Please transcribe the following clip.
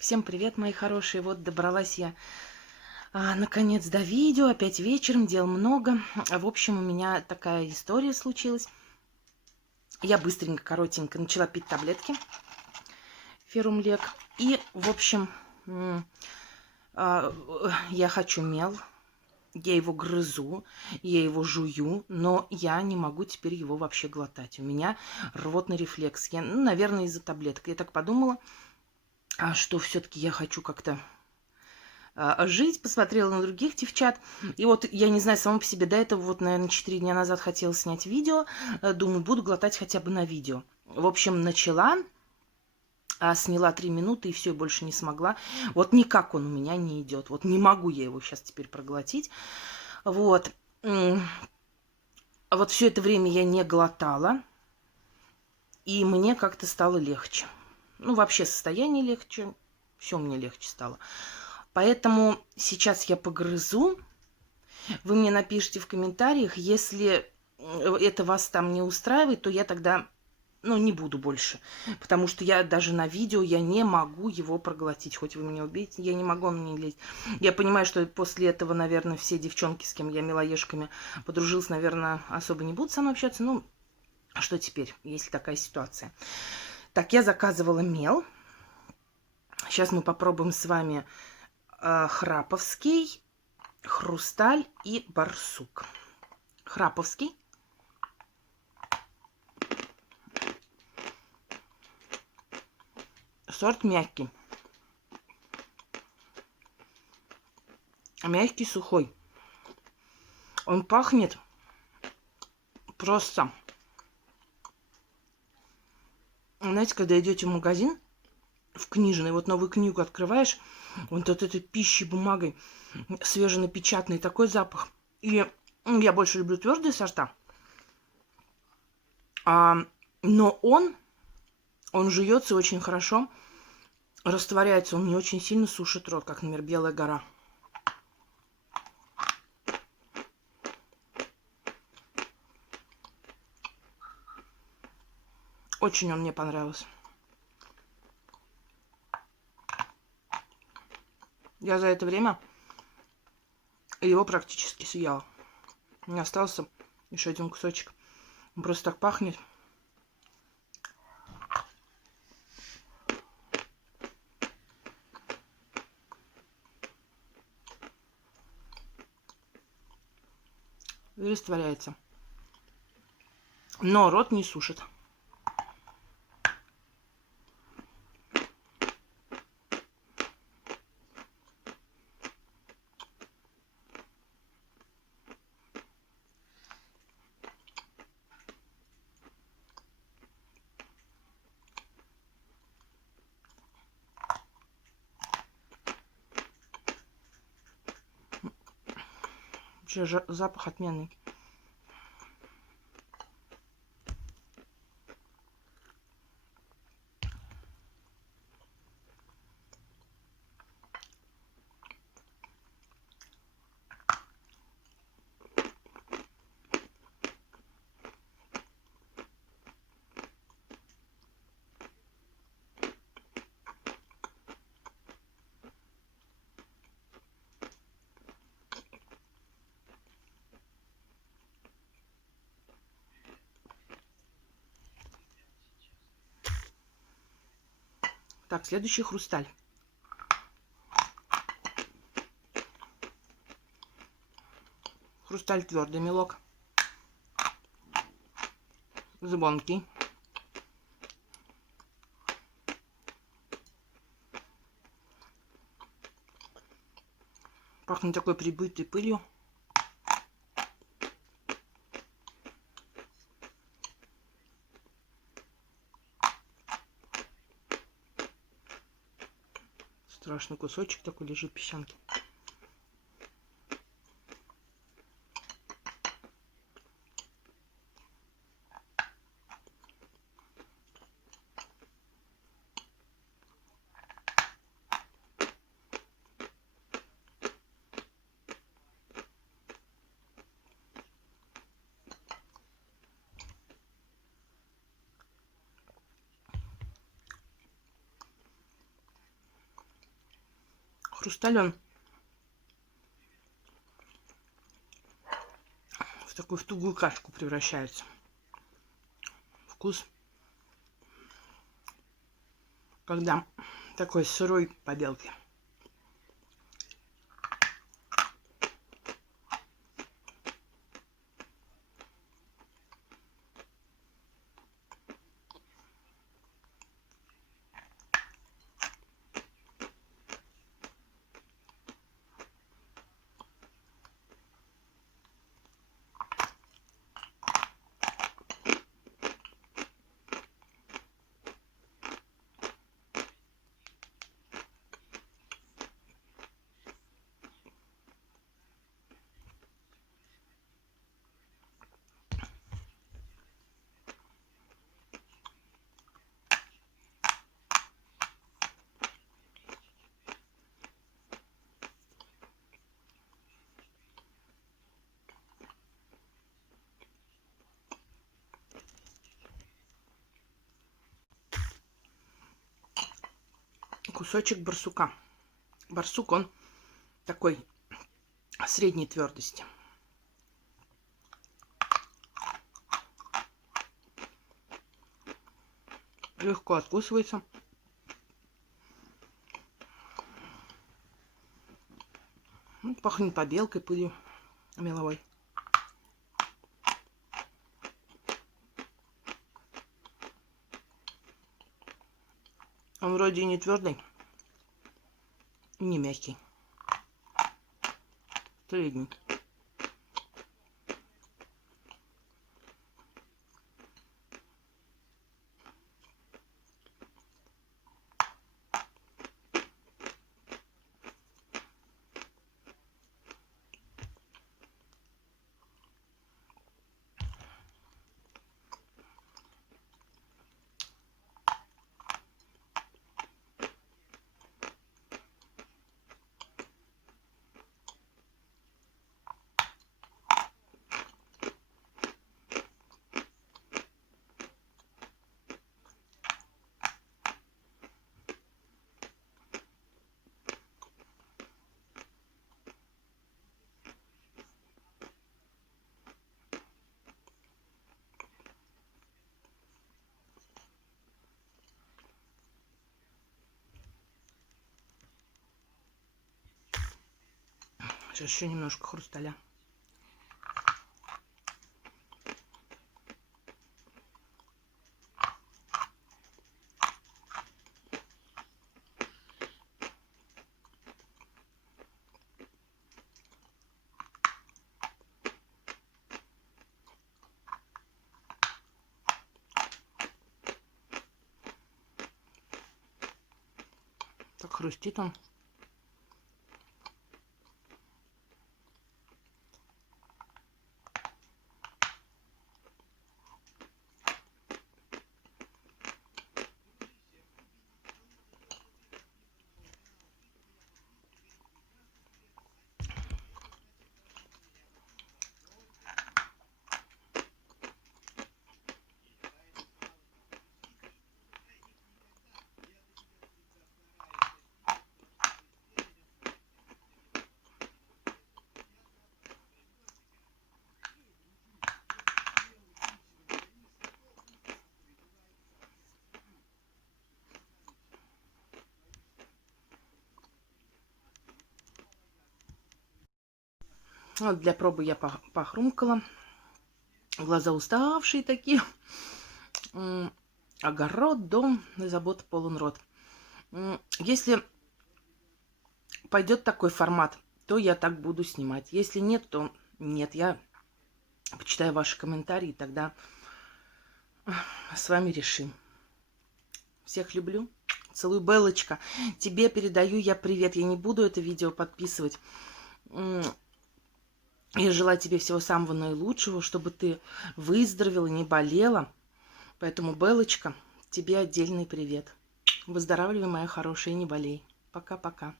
Всем привет, мои хорошие. Вот добралась я наконец до видео. Опять вечером, дел много. В общем, у меня такая история случилась. Я быстренько, коротенько начала пить таблетки Ферумлек. И, в общем, я хочу мел. Я его грызу, я его жую, но я не могу теперь его вообще глотать. У меня рвотный рефлекс. Наверное, из-за таблеток. Я так подумала, что все-таки я хочу как-то жить, посмотрела на других девчат. И вот, я не знаю, сама по себе до этого, вот, наверное, 4 дня назад хотела снять видео. Думаю, буду глотать хотя бы на видео. В общем, начала, сняла 3 минуты и все, больше не смогла. Вот никак он у меня не идет. Вот не могу я его сейчас теперь проглотить. Вот. Вот все это время я не глотала. И мне как-то стало легче. Ну, вообще состояние легче. Все мне легче стало. Поэтому сейчас я погрызу. Вы мне напишите в комментариях, если это вас там не устраивает, то я тогда, не буду больше. Потому что я даже на видео, я не могу его проглотить. Хоть вы меня убейте, я не могу, он мне лезть. Я понимаю, что после этого, наверное, все девчонки, с кем я милоежками подружилась, наверное, особо не будут со мной общаться. Ну, а что теперь, если такая ситуация? Так, я заказывала мел. Сейчас мы попробуем с вами храповский, хрусталь и барсук. Храповский. Сорт мягкий. Мягкий, сухой. Он пахнет просто. Знаете, когда идете в магазин, в книжный, вот новую книгу открываешь, вот от этой пищи бумагой, свеженапечатанный такой запах. И я больше люблю твердые сорта. Но он жуется очень хорошо, растворяется, он не очень сильно сушит рот, как, например, Белая гора. Очень он мне понравился. Я за это время его практически съела. У меня остался еще один кусочек. Он просто так пахнет. И растворяется. Но рот не сушит. Вообще запах отменный. Так, следующий хрусталь. Хрусталь твердый мелок. Звонкий. Пахнет такой прибытой пылью. Страшный кусочек такой лежит, песчанки. Хрусталь он в такую в тугую кашку превращается. Вкус, когда такой сырой поделки. Кусочек барсука. Барсук, он такой средней твердости. Легко откусывается. Пахнет побелкой, пылью меловой. Он вроде и не твердый, и не мягкий. Средний. Сейчас еще немножко хрусталя. Так хрустит он. Вот для пробы я похрумкала. Глаза уставшие такие. Огород, дом, забота полон рот. Если пойдет такой формат, то я так буду снимать. Если нет, то нет. Я почитаю ваши комментарии, тогда с вами решим. Всех люблю. Целую, Белочка. Тебе передаю я привет. Я не буду это видео подписывать. Я желаю тебе всего самого наилучшего, чтобы ты выздоровела, не болела. Поэтому, Белочка, тебе отдельный привет. Выздоравливай, моя хорошая, и не болей. Пока-пока.